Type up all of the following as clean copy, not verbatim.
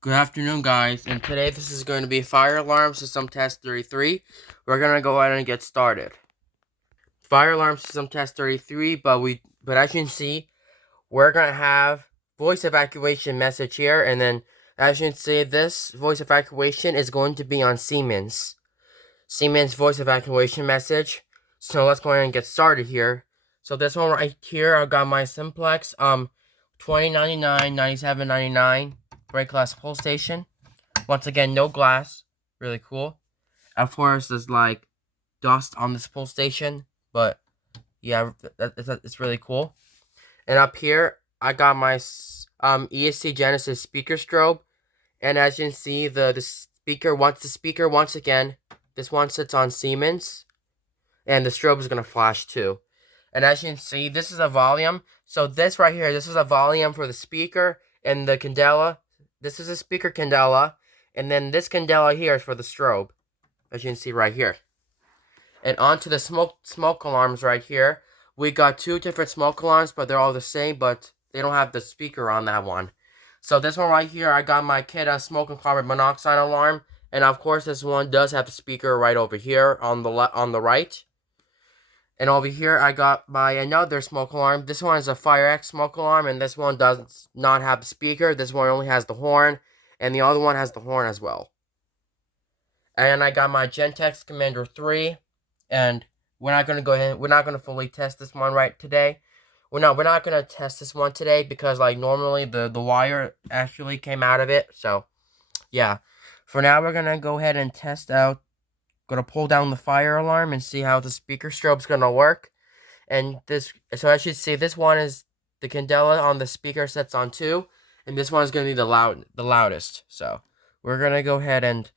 Good afternoon, guys, and today this is going to be Fire Alarm System Test 33. We're going to go ahead and get started. Fire Alarm System Test 33, but as you can see, we're going to have voice evacuation message here, and then as you can see, this voice evacuation is going to be on Siemens. Siemens voice evacuation message. So let's go ahead and get started here. So this one right here, I got my Simplex 2099 9799 brake glass pull station. Once again, no glass. Really cool. Of course, there's like dust on this pull station, but yeah, it's really cool. And up here, I got my ESC Genesis speaker strobe, and as you can see, the speaker once again. This one sits on Siemens, and the strobe is gonna flash too. And as you can see, this is a volume. So this right here, this is a volume for the speaker and the candela. This is a speaker candela, and then this candela here is for the strobe, as you can see right here. And onto the smoke alarms right here. We got two different smoke alarms, but they're all the same, but they don't have the speaker on that one. So this one right here, I got my Keda smoke and carbon monoxide alarm, and of course this one does have the speaker right over here on the right. And over here, I got my another smoke alarm. This one is a Fire X smoke alarm, and this one does not have the speaker. This one only has the horn, and the other one has the horn as well. And I got my Gentex Commander 3, and we're not gonna fully test this one right today. We're not gonna test this one today because like normally the wire actually came out of it. So yeah, for now we're gonna go ahead and test out. Gonna pull down the fire alarm and see how the speaker strobe's gonna work. And so as you see, this one is the candela on the speaker sets on 2, and this one is gonna be the loudest. So we're gonna go ahead and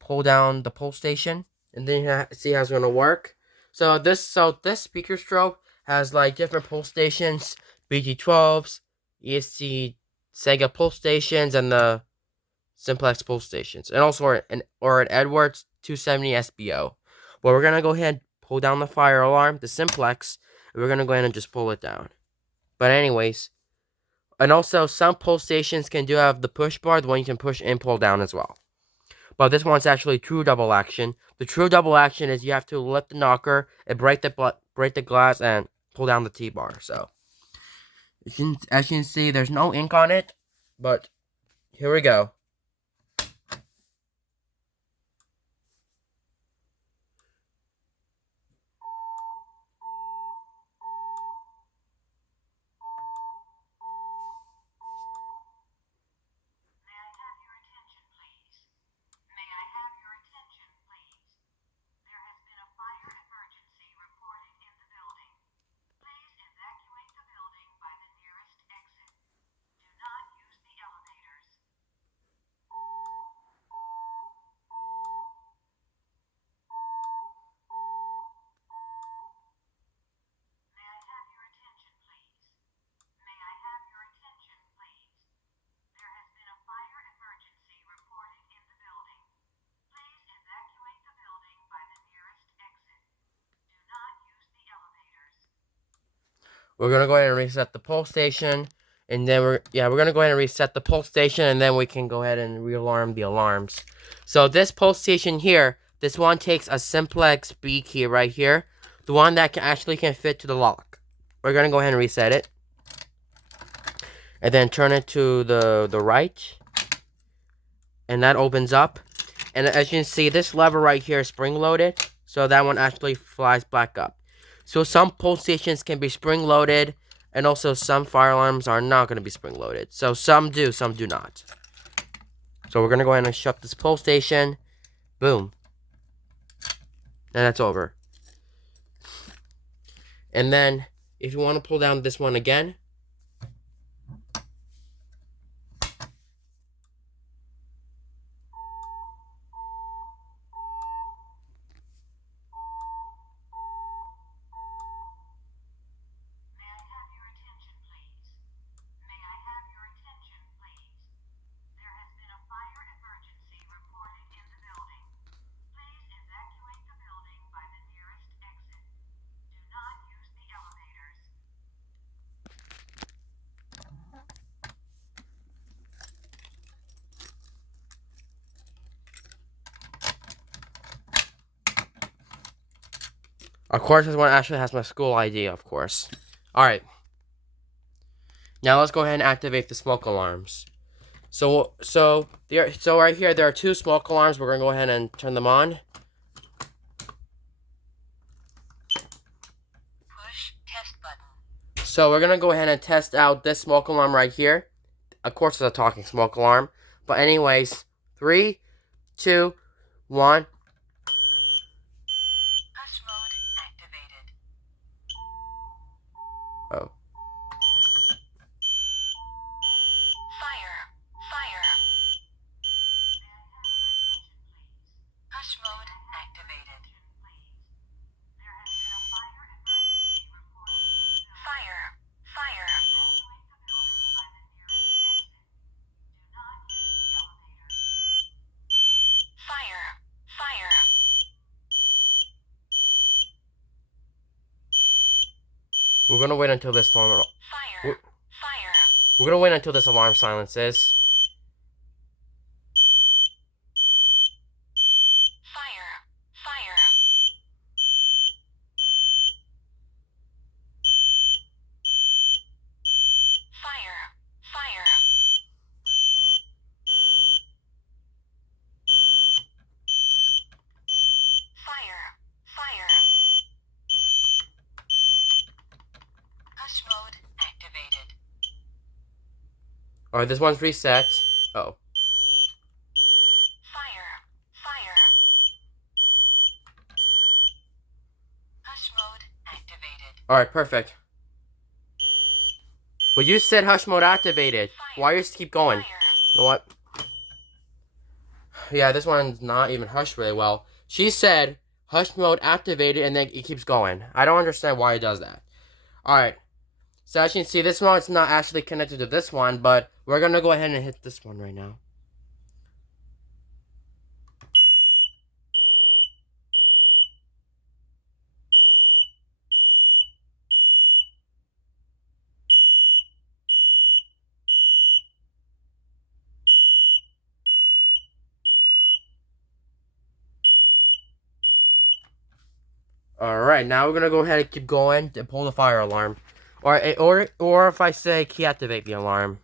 pull down the pull station, and then see how it's gonna work. So this speaker strobe has like different pull stations, BG12s, ESC Sega pull stations, and the Simplex pull stations, and also an Edwards 270 SBO. Well, we're gonna go ahead and pull down the fire alarm, the Simplex, and we're gonna go ahead and just pull it down. But anyways, and also some pull stations can do have the push bar, the one you can push and pull down as well. But this one's actually true double action. The true double action is you have to lift the knocker and break the glass and pull down the T-bar. So as you can see, there's no ink on it, but here we go. We're gonna go ahead and reset the pull station, and then we're gonna go ahead and reset the pull station, and then we can go ahead and realarm the alarms. So this pull station here, this one takes a Simplex B key right here, the one that actually can fit to the lock. We're gonna go ahead and reset it, and then turn it to the right, and that opens up. And as you can see, this lever right here is spring loaded, so that one actually flies back up. So some pull stations can be spring loaded, and also some fire alarms are not going to be spring loaded. So some do, some do not. So we're going to go ahead and shut this pull station. Boom. And that's over. And then if you want to pull down this one again, Of course, this one actually has my school ID, of course. Alright. Now let's go ahead and activate the smoke alarms. So right here, there are 2 smoke alarms. We're going to go ahead and turn them on. Push test button. So we're going to go ahead and test out this smoke alarm right here. Of course, it's a talking smoke alarm. But anyways, 3, 2, 1. Hush mode activated. Oh. Fire. Hush mode activated. Fire. Fire. We're going to wait until this alarm... Fire. We're going to wait until this alarm silences. Fire. Hush mode activated. Alright, this one's reset. Oh. Fire. Hush mode activated. Alright, perfect. Well, you said hush mode activated. Why you just keep going? You know what? Yeah, this one's not even hushed really well. She said hush mode activated and then it keeps going. I don't understand why it does that. Alright. So as you can see, this one's not actually connected to this one, but we're going to go ahead and hit this one right now. Alright, now we're going to go ahead and keep going and pull the fire alarm. Or if I say key activate the alarm.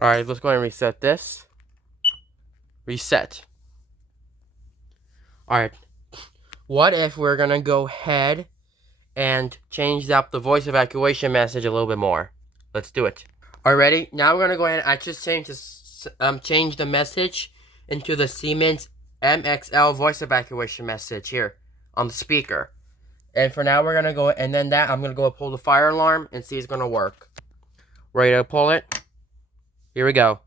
Alright, let's go ahead and reset this. Reset. Alright. What if we're going to go ahead and change up the voice evacuation message a little bit more? Let's do it. Alright, ready? Now we're going to go ahead and just change the message into the Siemens MXL voice evacuation message here on the speaker. And for now, we're going to go, and then I'm going to go pull the fire alarm and see if it's going to work. Ready to pull it? Here we go.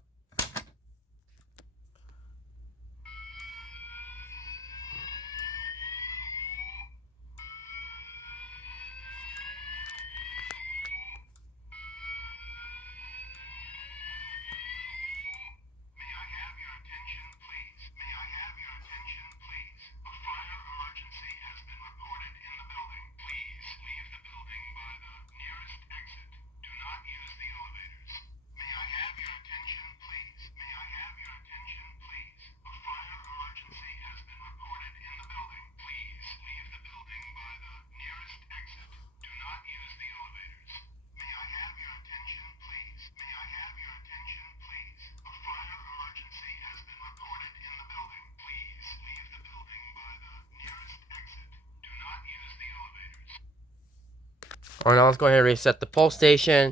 Alright, now let's go ahead and reset the pulse station.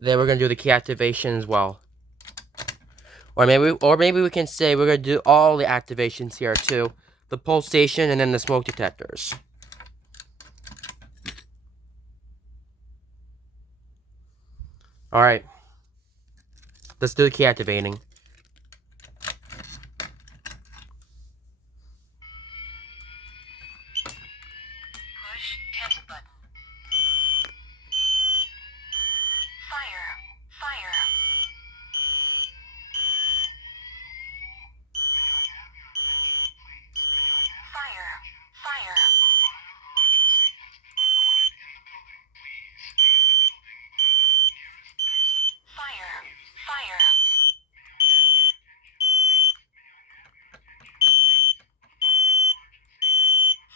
Then we're gonna do the key activation as well. Or maybe we can say we're gonna do all the activations here too. The pulse station and then the smoke detectors. Alright. Let's do the key activating. Push test button. Fire. Fire. Fire. Fire. Fire. Fire.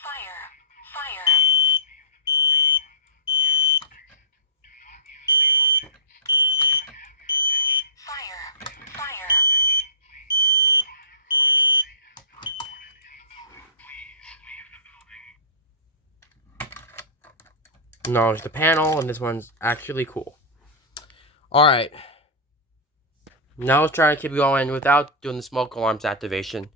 Fire. Fire. Fire. Fire. No, it's the panel, and this one's actually cool. Alright. Now let's try to keep going without doing the smoke alarms activation.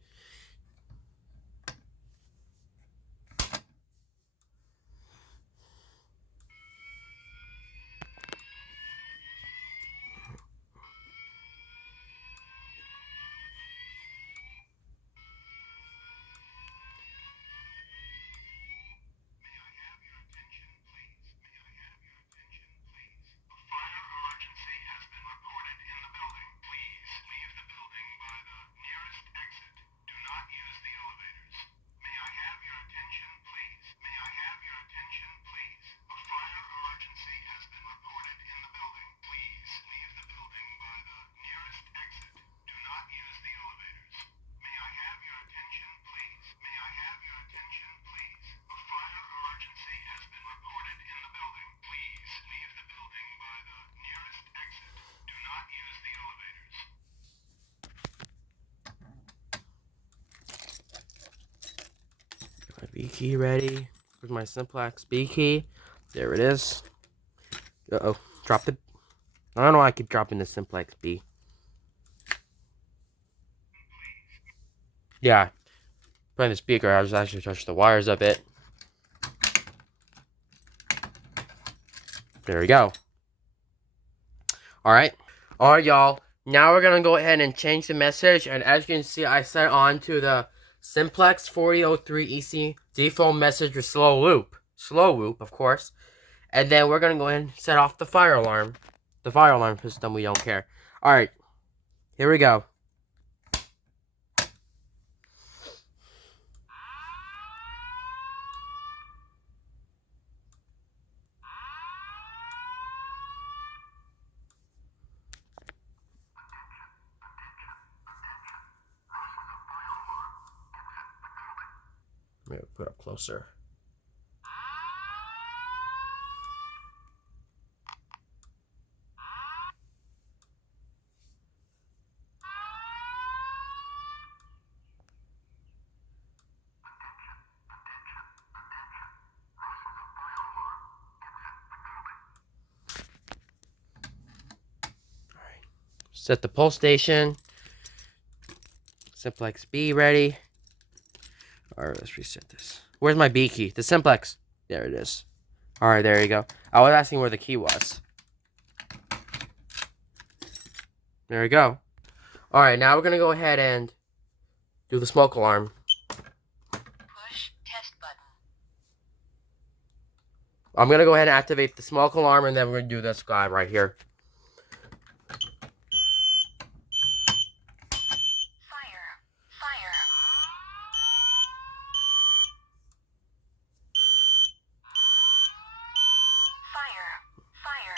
My B key ready. Where's my Simplex B key? There it is. Uh-oh. Dropped it. I don't know why I keep dropping the Simplex B. Yeah. Playing the speaker, I was actually touched the wires a bit. There we go. Alright. Alright, y'all. Now we're going to go ahead and change the message. And as you can see, I set on to the Simplex 4003 EC default message with slow loop. Slow loop, of course. And then we're going to go ahead and set off the fire alarm. The fire alarm system, we don't care. Alright. Here we go. Maybe put up closer. Alright. Set the pulse station. Simplex B ready. Alright, let's reset this. Where's my B key? The Simplex. There it is. Alright, there you go. I was asking where the key was. There we go. Alright, now we're going to go ahead and do the smoke alarm. Push test button. I'm going to go ahead and activate the smoke alarm, and then we're going to do this guy right here. Fire. Fire. Fire.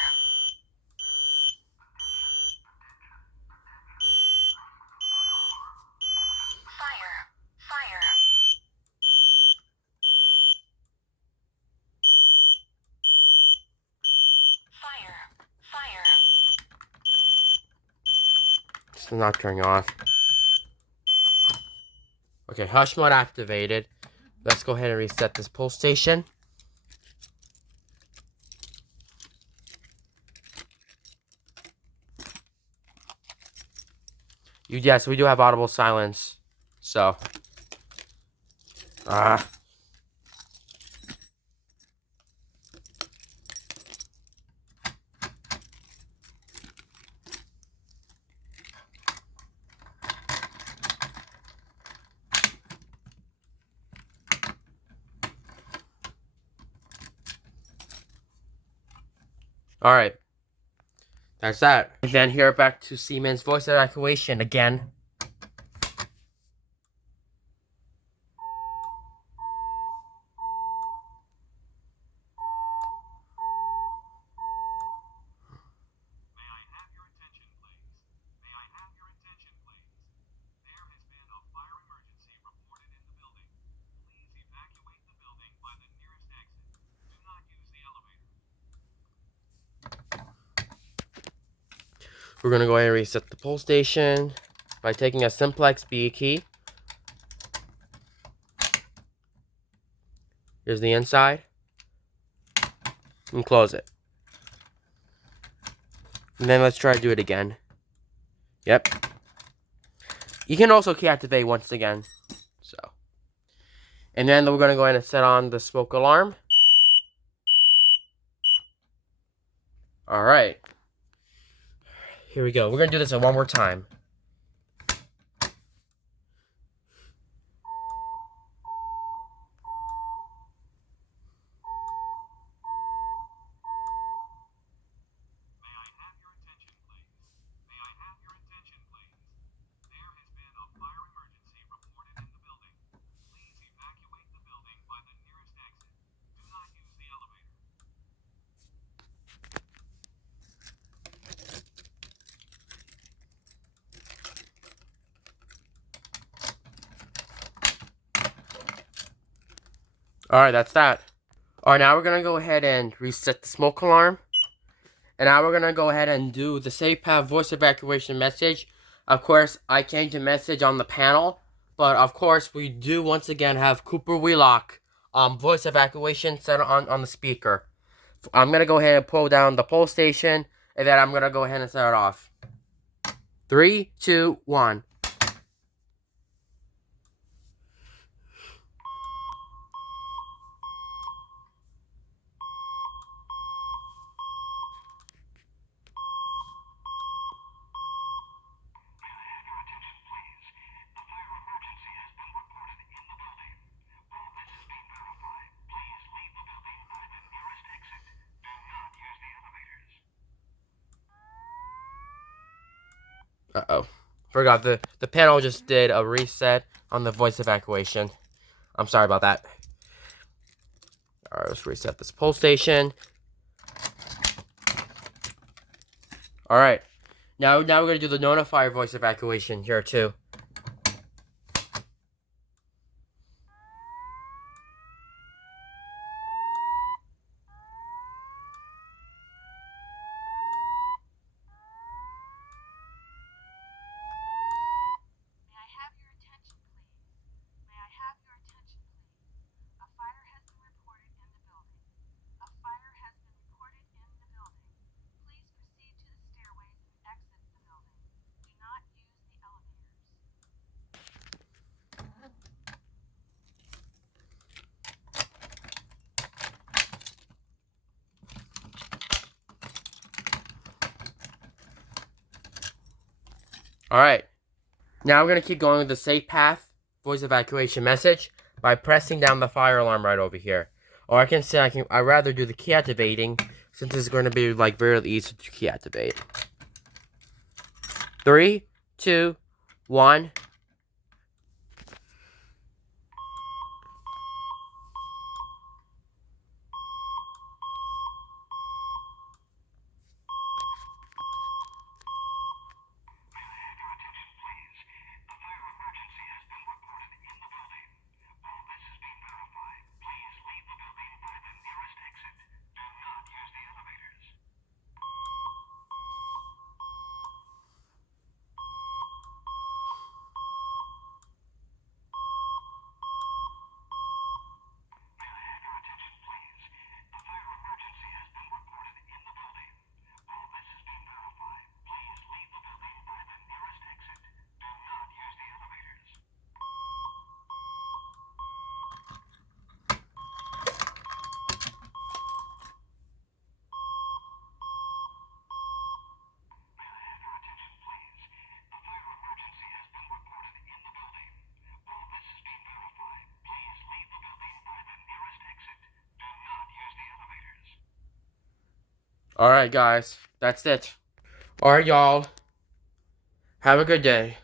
Fire. Fire. Fire. Fire. Fire. It's not turning off. Okay, hush mode activated. Let's go ahead and reset this pulse station. Yes, we do have audible silence. So. Alright. That's that. And then here back to Siemens voice evacuation again. We're going to go ahead and reset the pull station by taking a Simplex B key. Here's the inside. And close it. And then let's try to do it again. Yep. You can also key activate once again. So. And then we're going to go ahead and set on the smoke alarm. Alright. Here we go. We're going to do this one more time. Alright, that's that. Alright, now we're going to go ahead and reset the smoke alarm. And now we're going to go ahead and do the safe path voice evacuation message. Of course, I changed the message on the panel. But of course, we do once again have Cooper Wheelock voice evacuation set on the speaker. I'm going to go ahead and pull down the pull station. And then I'm going to go ahead and set it off. 3, 2, 1. Uh-oh. Forgot the panel just did a reset on the voice evacuation. I'm sorry about that. Alright, let's reset this pull station. Alright. Now we're gonna do the Notifier Voice evacuation here too. Alright. Now we're gonna keep going with the safe path voice evacuation message by pressing down the fire alarm right over here. Or I can say I'd rather do the key activating since it's going to be like very easy to key activate. 3, 2, 1. Alright, guys. That's it. Alright, y'all. Have a good day.